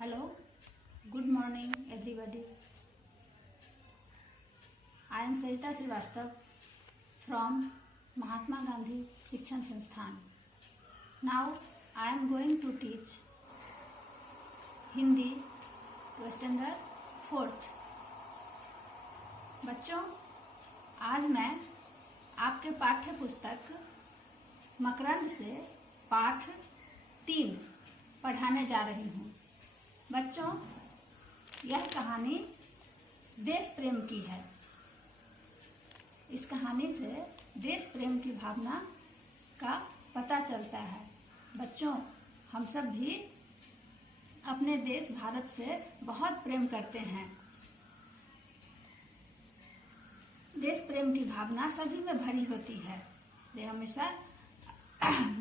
Hello, good morning everybody. I am Sarita Srivastav from Mahatma Gandhi Shikshan Sansthan. Now I am going to teach Hindi to standard 4th. बच्चों, आज मैं आपके पाठ्य पुस्तक मकरंद से पाठ 3 पढ़ाने जा रही हूँ। बच्चों, यह कहानी देश प्रेम की है। इस कहानी से देश प्रेम की भावना का पता चलता है। बच्चों, हम सब भी अपने देश भारत से बहुत प्रेम करते हैं। देश प्रेम की भावना सभी में भरी होती है। वे हमेशा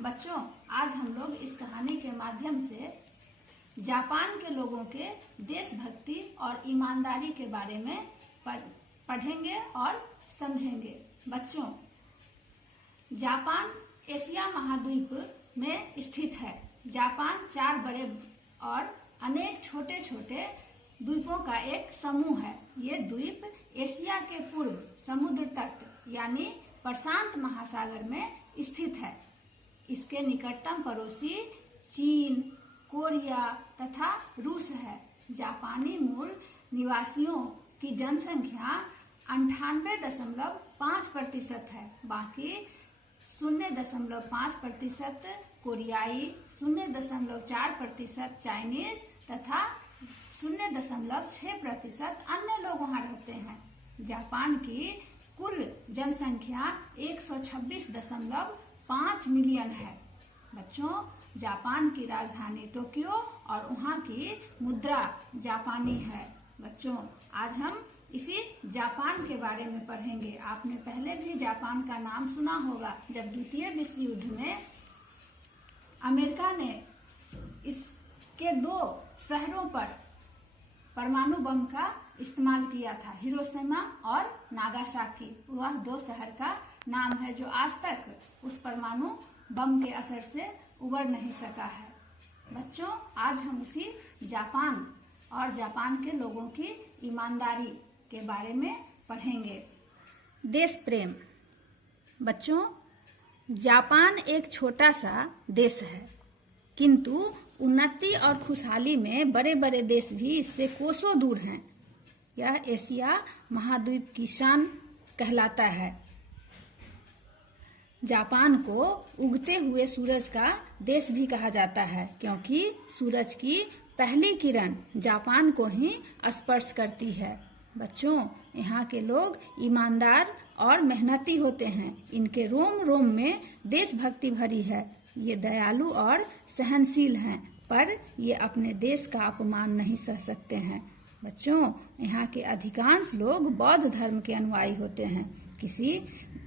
बच्चों, आज हम लोग इस कहानी के माध्यम से जापान के लोगों के देशभक्ति और ईमानदारी के बारे में पढ़ेंगे और समझेंगे। बच्चों, जापान एशिया महाद्वीप में स्थित है। जापान 4 बड़े और अनेक छोटे छोटे द्वीपों का एक समूह है। ये द्वीप एशिया के पूर्व समुद्र तट यानी प्रशांत महासागर में स्थित है। इसके निकटतम पड़ोसी चीन, कोरिया तथा रूस है। जापानी मूल निवासियों की जनसंख्या 98.5% है। बाकी 0.5% कोरियाई, 0.4% चाइनीज तथा 0.6% अन्य लोग वहाँ रहते हैं। जापान की कुल जनसंख्या 126.5 मिलियन है। बच्चों, जापान की राजधानी टोक्यो और वहाँ की मुद्रा जापानी है। बच्चों, आज हम इसी जापान के बारे में पढ़ेंगे। आपने पहले भी जापान का नाम सुना होगा। जब द्वितीय विश्व युद्ध में अमेरिका ने इसके 2 शहरों पर परमाणु बम का इस्तेमाल किया था, हिरोशिमा और नागासाकी। वह 2 शहर का नाम है जो आज तक उस परमाणु बम के असर से उबर नहीं सका है। बच्चों, आज हम उसी जापान और जापान के लोगों की ईमानदारी के बारे में पढ़ेंगे। देश प्रेम। बच्चों, जापान एक छोटा सा देश है, किंतु उन्नति और खुशहाली में बड़े बड़े देश भी इससे कोसों दूर हैं। यह एशिया महाद्वीप की शान कहलाता है। जापान को उगते हुए सूरज का देश भी कहा जाता है, क्योंकि सूरज की पहली किरण जापान को ही स्पर्श करती है। बच्चों, यहाँ के लोग ईमानदार और मेहनती होते हैं। इनके रोम रोम में देशभक्ति भरी है। ये दयालु और सहनशील हैं, पर ये अपने देश का अपमान नहीं सह सकते हैं। बच्चों, यहाँ के अधिकांश लोग बौद्ध धर्म के अनुयायी होते हैं।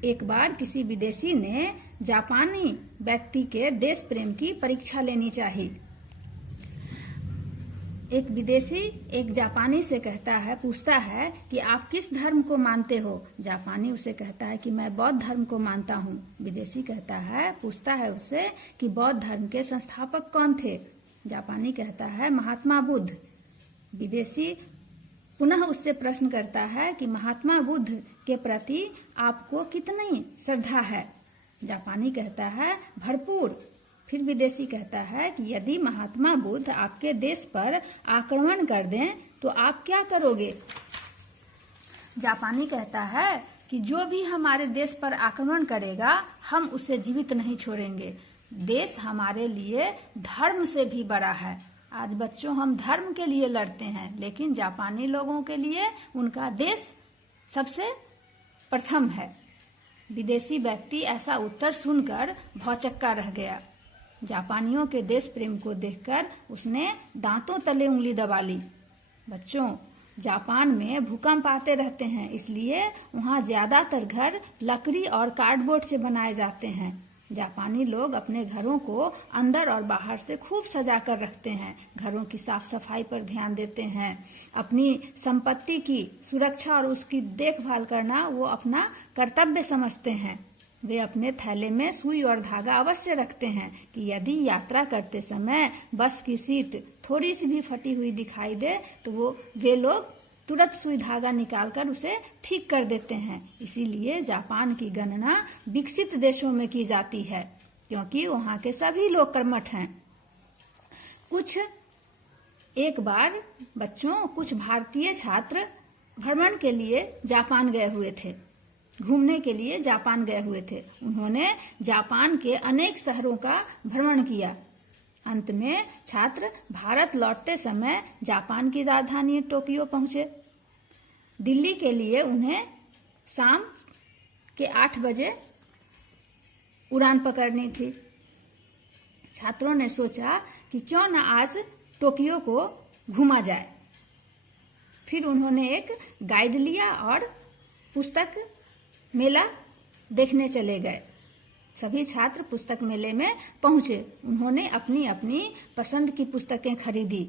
एक बार किसी विदेशी ने जापानी व्यक्ति के देश प्रेम की परीक्षा लेनी चाहिए। एक विदेशी एक जापानी से पूछता है कि आप किस धर्म को मानते हो। जापानी उसे कहता है कि मैं बौद्ध धर्म को मानता हूँ। विदेशी पूछता है उससे कि बौद्ध धर्म के संस्थापक कौन थे। जापानी कहता है महात्मा बुद्ध। विदेशी पुनः उससे प्रश्न करता है कि महात्मा बुद्ध के प्रति आपको कितनी श्रद्धा है। जापानी कहता है भरपूर। फिर विदेशी कहता है कि यदि महात्मा बुद्ध आपके देश पर आक्रमण कर दें तो आप क्या करोगे। जापानी कहता है कि जो भी हमारे देश पर आक्रमण करेगा हम उसे जीवित नहीं छोड़ेंगे। देश हमारे लिए धर्म से भी बड़ा है। आज बच्चों, हम धर्म के लिए लड़ते हैं, लेकिन जापानी लोगों के लिए उनका देश सबसे प्रथम है। विदेशी व्यक्ति ऐसा उत्तर सुनकर भौचक्का रह गया। जापानियों के देश प्रेम को देखकर उसने दांतों तले उंगली दबा ली। बच्चों, जापान में भूकंप आते रहते हैं, इसलिए वहाँ ज्यादातर घर लकड़ी और कार्डबोर्ड से बनाए जाते हैं। जापानी लोग अपने घरों को अंदर और बाहर से खूब सजा कर रखते हैं। घरों की साफ सफाई पर ध्यान देते हैं। अपनी संपत्ति की सुरक्षा और उसकी देखभाल करना वो अपना कर्तव्य समझते हैं। वे अपने थैले में सुई और धागा अवश्य रखते हैं कि यदि यात्रा करते समय बस की सीट थोड़ी सी भी फटी हुई दिखाई दे तो वे लोग तुरंत सुई धागा निकालकर उसे ठीक कर देते हैं। इसीलिए जापान की गणना विकसित देशों में की जाती है, क्योंकि वहाँ के सभी लोग कर्मठ हैं। एक बार बच्चों कुछ भारतीय छात्र भ्रमण के लिए जापान गए हुए थे, घूमने के लिए जापान गए हुए थे। उन्होंने जापान के अनेक शहरों का भ्रमण किया। अंत में छात्र भारत लौटते समय जापान की राजधानी टोक्यो पहुंचे। दिल्ली के लिए उन्हें शाम के 8 बजे उड़ान पकड़नी थी। छात्रों ने सोचा कि क्यों न आज टोक्यो को घूमा जाए। फिर उन्होंने एक गाइड लिया और पुस्तक मेला देखने चले गए। सभी छात्र पुस्तक मेले में पहुंचे। उन्होंने अपनी अपनी पसंद की पुस्तकें खरीदी।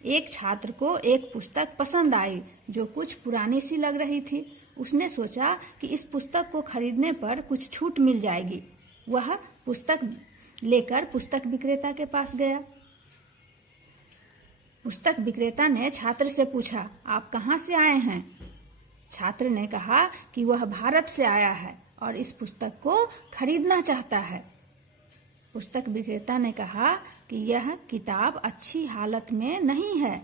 एक छात्र को एक पुस्तक पसंद आई जो कुछ पुरानी सी लग रही थी। उसने सोचा कि इस पुस्तक को खरीदने पर कुछ छूट मिल जाएगी। वह पुस्तक लेकर पुस्तक विक्रेता के पास गया। पुस्तक विक्रेता ने छात्र से पूछा, आप कहाँ से आए हैं? छात्र ने कहा कि वह भारत से आया है और इस पुस्तक को खरीदना चाहता है। पुस्तक विक्रेता ने कहा कि यह किताब अच्छी हालत में नहीं है।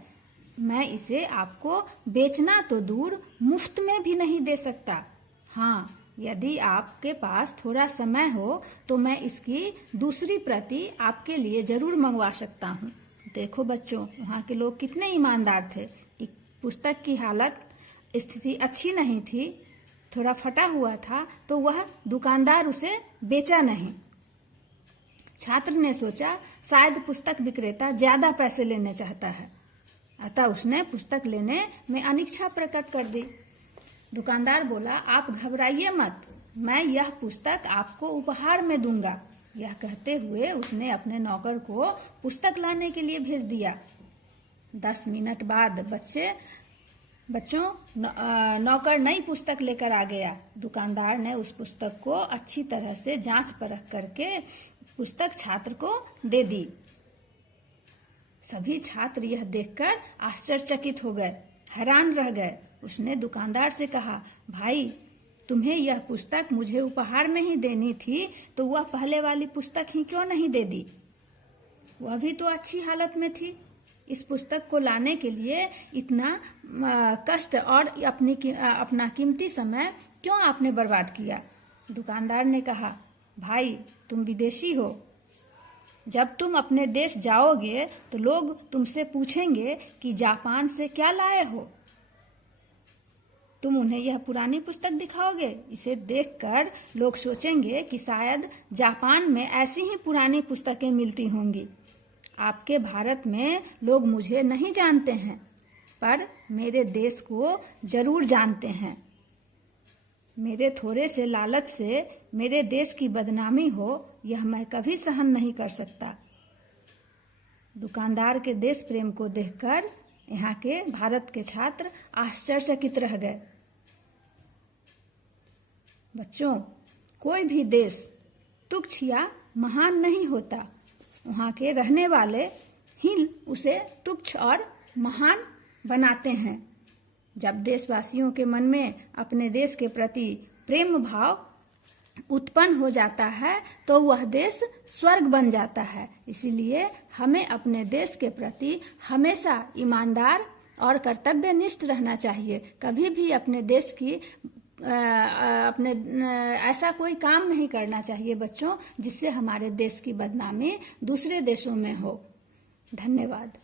मैं इसे आपको बेचना तो दूर, मुफ्त में भी नहीं दे सकता। हाँ, यदि आपके पास थोड़ा समय हो तो मैं इसकी दूसरी प्रति आपके लिए जरूर मंगवा सकता हूँ। देखो बच्चों, वहाँ के लोग कितने ईमानदार थे कि पुस्तक की स्थिति अच्छी नहीं थी, थोड़ा फटा हुआ था, तो वह दुकानदार उसे बेचा नहीं। छात्र ने सोचा शायद पुस्तक विक्रेता ज्यादा पैसे लेने चाहता है, अतः उसने पुस्तक लेने में अनिच्छा प्रकट कर दी। दुकानदार बोला, आप घबराइए मत, मैं यह पुस्तक आपको उपहार में दूंगा। यह कहते हुए उसने अपने नौकर को पुस्तक लाने के लिए भेज दिया। 10 मिनट बाद बच्चों नौकर नई पुस्तक लेकर आ गया। दुकानदार ने उस पुस्तक को अच्छी तरह से जांच परख करके पुस्तक छात्र को दे दी। सभी छात्र यह देखकर आश्चर्यचकित हो गए, हैरान रह गए। उसने दुकानदार से कहा, भाई तुम्हें यह पुस्तक मुझे उपहार में ही देनी थी तो वह पहले वाली पुस्तक ही क्यों नहीं दे दी? वह भी तो अच्छी हालत में थी। इस पुस्तक को लाने के लिए इतना कष्ट और अपना कीमती समय क्यों आपने बर्बाद किया? दुकानदार ने कहा, भाई तुम विदेशी हो, जब तुम अपने देश जाओगे तो लोग तुमसे पूछेंगे कि जापान से क्या लाए हो। तुम उन्हें यह पुरानी पुस्तक दिखाओगे। इसे देखकर लोग सोचेंगे कि शायद जापान में ऐसी ही पुरानी पुस्तकें मिलती होंगी। आपके भारत में लोग मुझे नहीं जानते हैं, पर मेरे देश को जरूर जानते हैं। मेरे थोड़े से लालच से मेरे देश की बदनामी हो, यह मैं कभी सहन नहीं कर सकता। दुकानदार के देश प्रेम को देखकर यहाँ के भारत के छात्र आश्चर्यचकित रह गए। बच्चों, कोई भी देश तुच्छ या महान नहीं होता, वहाँ के रहने वाले ही उसे तुच्छ और महान बनाते हैं। जब देशवासियों के मन में अपने देश के प्रति प्रेम भाव उत्पन्न हो जाता है तो वह देश स्वर्ग बन जाता है। इसीलिए हमें अपने देश के प्रति हमेशा ईमानदार और कर्तव्यनिष्ठ रहना चाहिए। कभी भी अपने देश की ऐसा कोई काम नहीं करना चाहिए बच्चों जिससे हमारे देश की बदनामी दूसरे देशों में हो। धन्यवाद।